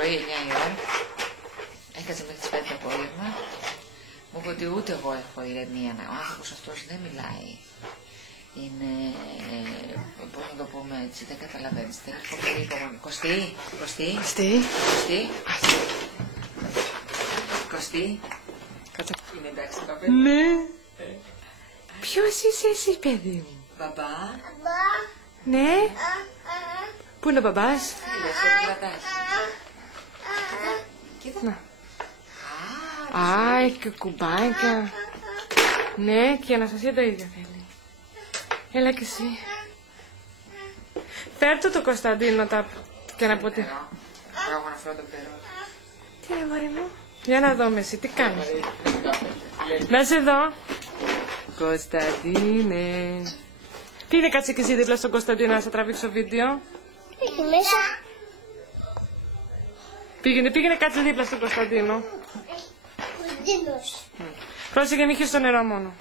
πρωί, 9 η ώρα. Έκατσε μέχρι τις 5 το απόγευμα. Μου είπε ότι ούτε εγώ έχω ηρεμία. Ο άνθρωπος αυτός δεν μιλάει. Είναι, πώς να το πούμε έτσι, δεν καταλαβαίνεις. Θέλει πολύ υπομονή. Κωστή. Κάτσε. Είναι εντάξει το παιδί. Ναι. Ποιος είσαι εσύ, παιδί μου? Μπαμπά. Ναι. Πού είναι ο μπαμπάς? Κοίτα. Α, έχει και κουμπάκια. Ναι, και η Αναστασία το ίδιο θέλει. Έλα κι εσύ. Φέρ' το Κωνσταντίνο και να πω τι. Μπορώ να φέρω το περό. Τι είναι, μωρή μου? Για να δούμε εσύ, τι κάνεις. Να σε δω. Κωνσταντίνε. Πήγαινε κάτσε και εσύ δίπλα στον Κωνσταντίνο να σε τραβήξω βίντεο. Έχει μέσα. Πήγαινε κάτσε δίπλα στον Κωνσταντίνο. Κωνσταντίνος. Πρόσεχε, μην χεις το νερό μόνο.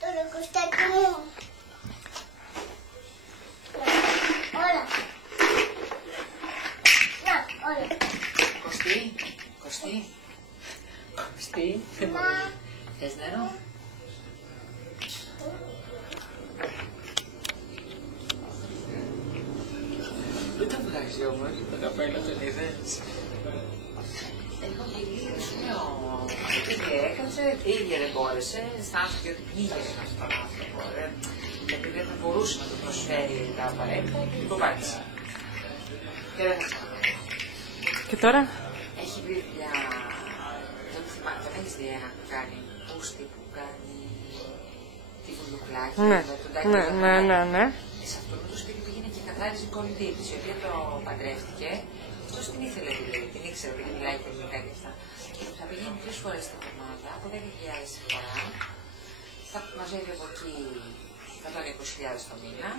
Τώρα Κωνσταντίνο. Όλα. Να, όλα. Κωστή. Μα. Θες νερό? Δεν τα βγάζει όμως, το καπέλο τον είδες. Εγώ γυρίζω, λέω, επειδή έκατσε, πήγε, δεν μπόρεσε, αισθάνθηκε ότι πήγαινε αυτόν τον άνθρωπο, επειδή δεν θα μπορούσε να του προσφέρει τα απαραίτητα και την κοπάτησε. Και δεν θα ξαναδώ. Και τώρα? Έχει βρει πια, δεν θυμάμαι, δεν έχεις δει ένα που κάνει πούστη, που κάνει τη βουλουκλάκη, Ναι. Σε αυτό το σπίτι πήγαινε και καθάριζε η κολλητή της, η οποία το παντρεύτηκε. Αυτός την ήθελε δηλαδή, την ήξερε ότι μιλάει και ελληνικά και αυτά. Και θα πηγαίνει 3 φορές την εβδομάδα, από 10.000 τη φορά. Θα μαζεύει από εκεί 120.000 το μήνα.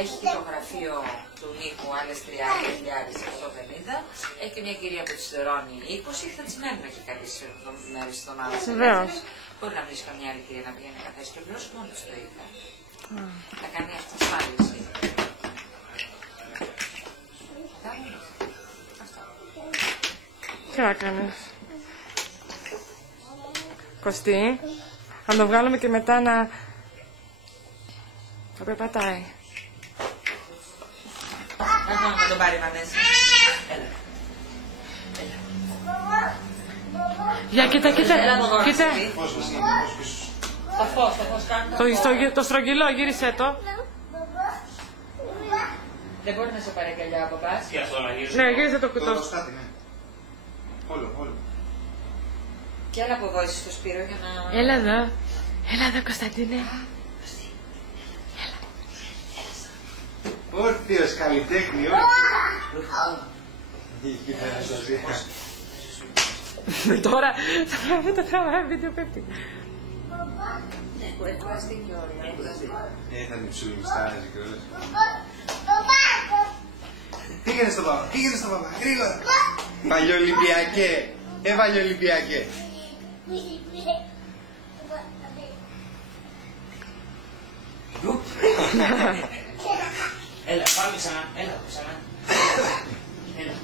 Έχει και το γραφείο του Νίκου, άλλες 30.150. Έχει και μια κυρία που της δωρώνει 20, θα της μένουν εκεί κάποιες μέρες στον άλλο. Μπορεί να βρει καμιά άλλη κυρία να πηγαίνει να καθίσει και ο πληρώσει μόνο το είπε. Θα κάνει αυτοσφάλιση. Τι να κάνεις? Κωστή, θα το βγάλουμε και μετά να περπατάει. Να τον πάρει η Βανέσσα. Έλα. Για κοίτα. Το φως κάτω. Το στρογγυλό, γύρισε το. Δεν μπορεί να σε πάρει αγκαλιά από πας. Ναι, γύρισε το κουτό. Όλο. Και έλα από εδώ εσύ στο Σπύρο για να... Έλα εδώ Κωνσταντίνε. Όρθιος, καλλιτέχνη, Τώρα θα τραβάει βίντεο πέφτει. Έχει κουραστεί και ωραία. Θα την ψουλιστάζει και όλες. Πήγαινε στον παπά, γρήγορα. Παλιολυμπιακέ, Παλιολυμπιακέ. Έλα, πάμε ξανά.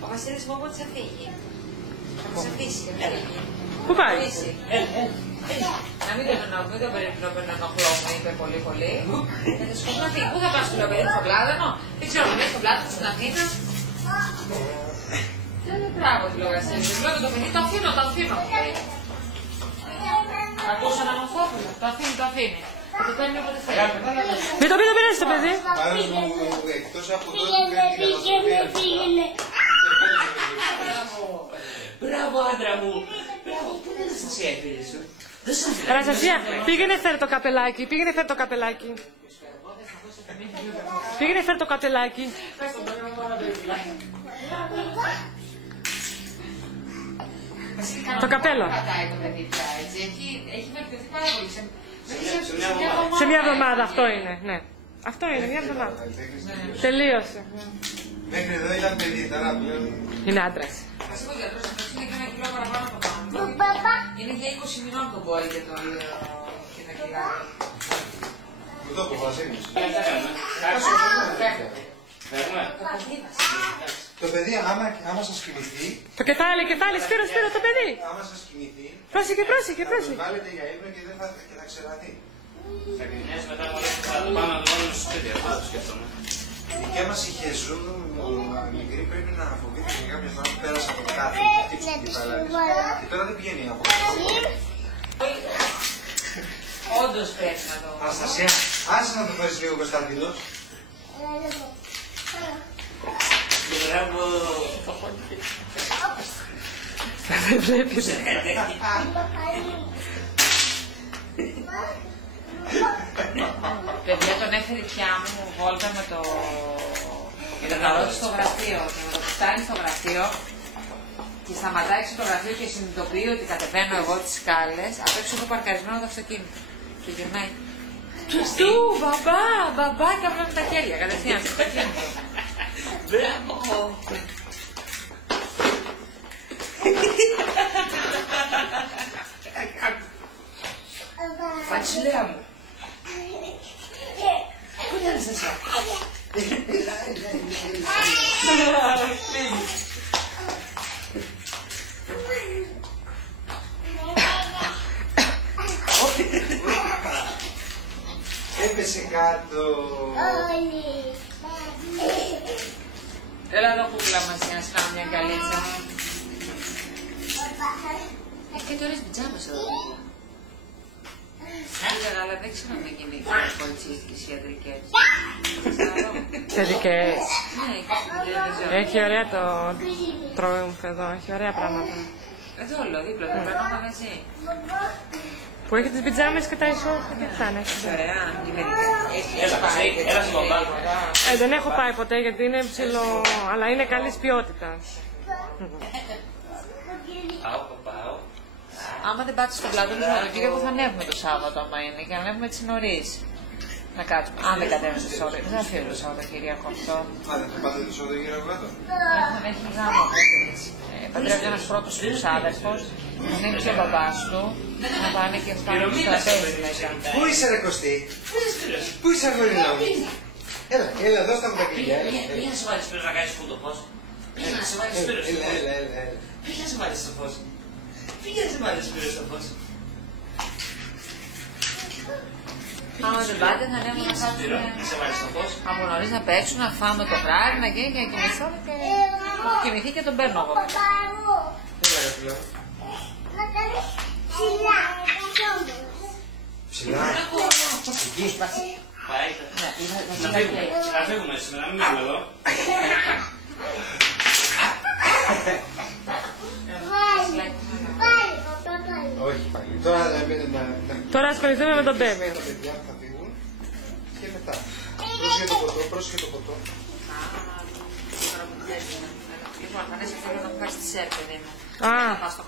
Ο Βασίλης μου ότι θα φύγει. Θα μας αφήσει. Πού πάει? Να μην τον ενοχλούμε, είπε πολύ. Θα τη σκοπεί να φύγει. Πού θα πας στο παιδί στο Πλάτανο? Δεν ξέρω, μέσα στο Πλάτανο στην Αθήνα. Δεν είναι πράγμα τη λογασία. Λέω το παιδί, το αφήνω. Ακούσα ένα μορφόπουλο, το αφήνει. Θα το παίρνει όποτε θέλει. Μην το πειράζει το παιδί. Πάρος μου εκτός από το ότι Πήγαινε. Μπράβο άντρα μου. Μπράβο, πού δεν σας έφυγε σου. Αναστασία, πήγαινε φέρ το καπελάκι. Το καπέλο. Έχει βελτιωθεί πάρα πολύ. Σε μια εβδομάδα, αυτό είναι, ναι. Αυτό είναι, μια εβδομάδα. Τελείωσε. Μέχρι εδώ ήταν παιδί, τώρα πλέον. Είναι άντρας. Θα σου πω γιατρός, είναι και 1 κιλό παραπάνω από πάνω. Είναι για 20 μηνών το μπόι και τα κιλά. Μου το αποφασίνεις. Το παιδί, άμα σας κοιμηθεί, Το κεφάλι, Σπύρο, το παιδί. άμα σας κοιμηθεί, Πρόσεχε. θα το βάλετε για ύπνο και δεν θα ξεραθεί. Θα κρινιάζει μετά θα το πάμε να το βάλουμε στο σπίτι, αυτό το σκέφτομαι. Η δικιά μας η Χεζού, μικρή, πρέπει να φοβήθηκε και κάποια στιγμή πέρασε από το κάτι. Και τώρα δεν πηγαίνει από κάτω. Όντως πρέπει να το... Αναστασία, άσε να το φέρεις λίγο Κωνσταντίνος. Μπράβο. Δεν βλέπεις. Παιδιά, τον έφερε η πια μου βόλτα με το νερό στο γραφείο και με το κουστάρι στο γραφείο και σταματάει στο γραφείο και συνειδητοποιεί ότι κατεβαίνω εγώ τις σκάλες απ' έξω το παρκαρισμένο το αυτοκίνητο και γυρνάει. Του, μπαμπά, και απλά με τα χέρια κατευθείαν στο αυτοκίνητο. Μπράβο. Φατσιλέα μου. Πού είναι εσύ? Έπεσε κάτω. Έλα εδώ κούκλα μας για να σου κάνω μια καλίτσα. Και τώρα είσαι πιτζάμες εδώ κούκλα. Έλεγα, αλλά δεν ξέρω αν γίνει πολιτιστικές ιατρικές. Θετικές. Ναι, δεν ξέρω. Έχει ωραία το Triumph εδώ, έχει ωραία πράγματα. Εδώ όλο, δίπλα, το παίρνω μαγαζί. Που έχει τις πιτζάμες και τα ισόφια και αυτά, ναι. Ωραία, Έλα στο μπαμπά. Δεν έχω πάει ποτέ γιατί είναι ψηλό, αλλά είναι καλής ποιότητας. Πάω. Άμα δεν πάτε στον πλατό του Σαββατοκύριακου θα ανέβουμε το Σάββατο, άμα είναι, και να ανέβουμε έτσι νωρίς. Να κάτσουμε. Αν δεν κατέβουμε το Σάββατο, δεν θα φύγει το Σαββατοκύριακο αυτό. Α, δεν θα πάτε το Σαββατοκύριακο κάτω. Έχει γάμο παντρεύει ένας πρώτος τους άδερφος, τον ήμισε ο μπαμπάς του, να πάνε και φτάνουν στο τραπέζι μέσα. Πού είσαι ρε Κωστή, πού είσαι αγόρινά μου. Έλα, δώσ' τα μου τα κλειδιά. Πήγα να σε βάλεις πήρος να κάνεις φούτο πώς. Πήγα να σε βάλεις πήρος στο φως. Έλα. Πήγα να σε βάλεις στο φως. Πήγα να σε βάλεις πήρος στο φως. Άμα δεν πάτε θα ανέβουμε να Σπύρο, κάτσουμε να σε βάλεις στο φως. από νωρίς να παίξουν, να φάμε το βράδυ, να γίνει και να κοιμηθώ και να κοιμηθεί και τον παίρνω εγώ. Έλα ρε φίλο. Ψηλά. Εκεί. Πάει. Να φύγουμε σήμερα, μην μείνουμε εδώ. Όχι πάλι. Τώρα Τώρα ασχοληθούμε με τον τα baby. παιδιά που θα φύγουν και μετά. Πρόσεχε το ποτό. Λοιπόν, θα θέλω να μου πάρεις τη σέρ, παιδί μου. Α. Να πάω στο